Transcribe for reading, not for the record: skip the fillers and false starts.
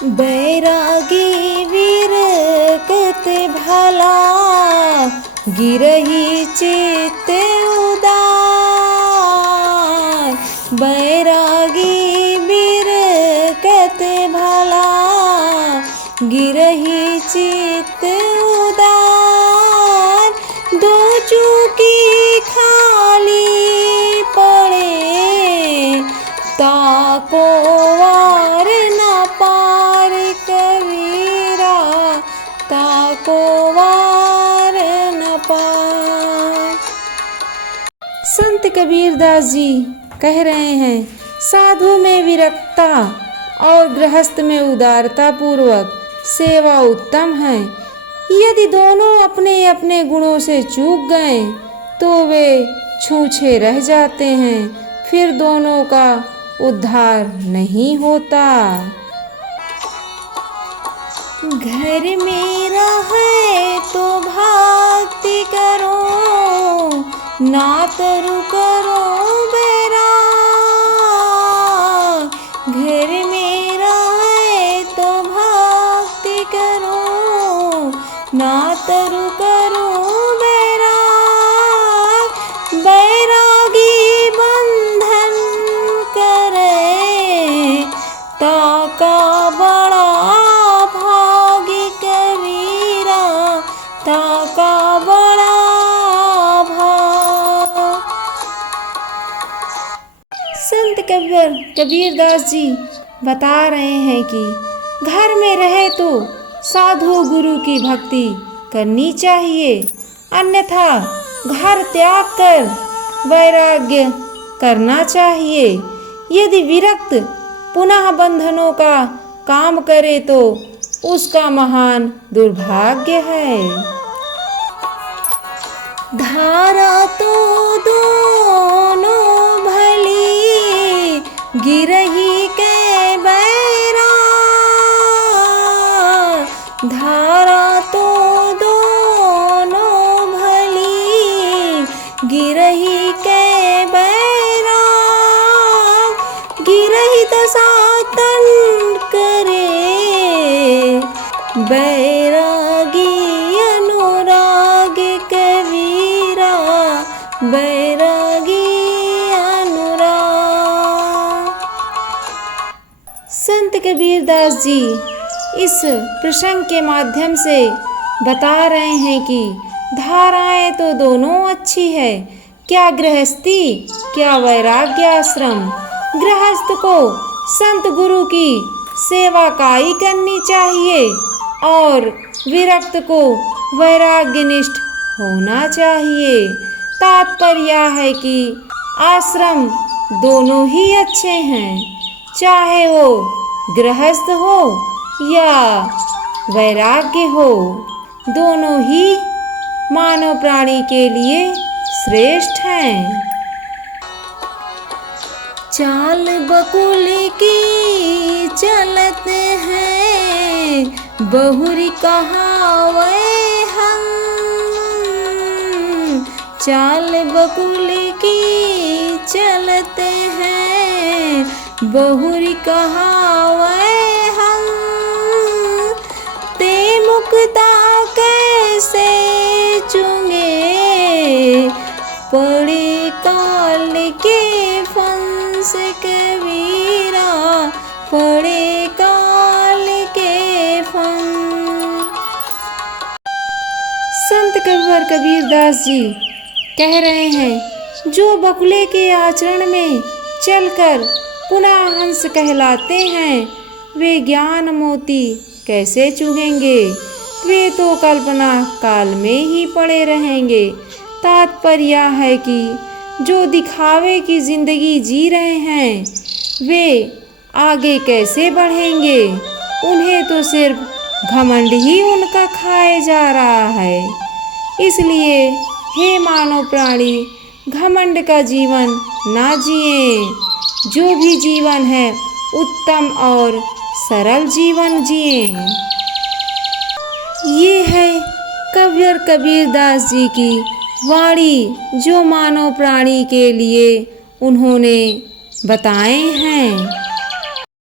बैरागी वीर कत भला, गिरही चित्त उदार। बैरागी वीर कत भला, गिरही चित्त उदार। दो चूकी खाली पड़े, ताको वार न पार कबीरा, ताको वार न पार। संत कबीरदास जी कह रहे हैं, साधु में विरक्ता और गृहस्थ में उदारता पूर्वक सेवा उत्तम है। यदि दोनों अपने अपने गुणों से चूक गए तो वे छूछे रह जाते हैं, फिर दोनों का उद्धार नहीं होता। घर मेरा है तो भक्ति करो, ना तरु करो बैराग। घर मेरा है तो भक्ति करो, ना तरु करो बैराग। बैरागी बंधन करे, ताका बड़ा भागी कबीरा, ताका बड़ा भाग। संत कबीरदास जी बता रहे हैं कि घर में रहे तो साधु गुरु की भक्ति करनी चाहिए, अन्यथा घर त्याग कर वैराग्य करना चाहिए। यदि विरक्त पुनः बंधनों का काम करे तो उसका महान दुर्भाग्य है। धारा तो दोनों भली, गिरही के बैराग। धारा तो दोनों भली, गिरही के बैराग। गिरही दशा तंड करे, बैरागी अनुराग कबीरा, बैरागी अनुराग। संत कबीरदास जी इस प्रसंग के माध्यम से बता रहे हैं कि धाराएं तो दोनों अच्छी है, क्या गृहस्थी क्या वैराग्य आश्रम। गृहस्थ को संत गुरु की सेवा काई करनी चाहिए और विरक्त को वैराग्यनिष्ठ होना चाहिए। तात्पर्य है कि आश्रम दोनों ही अच्छे हैं, चाहे वो गृहस्थ हो या वैराग्य हो, दोनों ही मानव प्राणी के लिए श्रेष्ठ हैं। चाल बकुल की चलते हैं, बहुरी कहावे हम। चाल बकुल की चलते हैं, बहुरी कहावे हम। ते मुक्ता कैसे चुंगे, पड़े काल के फंस कबीरा, पड़े काल के फंस। संत कबीरदास जी कह रहे हैं, जो बकुले के आचरण में चलकर पुनः हंस कहलाते हैं, वे ज्ञान मोती कैसे चुगेंगे, वे तो कल्पना काल में ही पड़े रहेंगे। तात्पर्य है कि जो दिखावे की जिंदगी जी रहे हैं, वे आगे कैसे बढ़ेंगे। उन्हें तो सिर्फ घमंड ही उनका खाए जा रहा है। इसलिए हे मानव प्राणी, घमंड का जीवन ना जिए। जो भी जीवन है उत्तम और सरल जीवन जिए। ये है कवियर कबीरदास जी की वाणी, जो मानव प्राणी के लिए उन्होंने बताए हैं।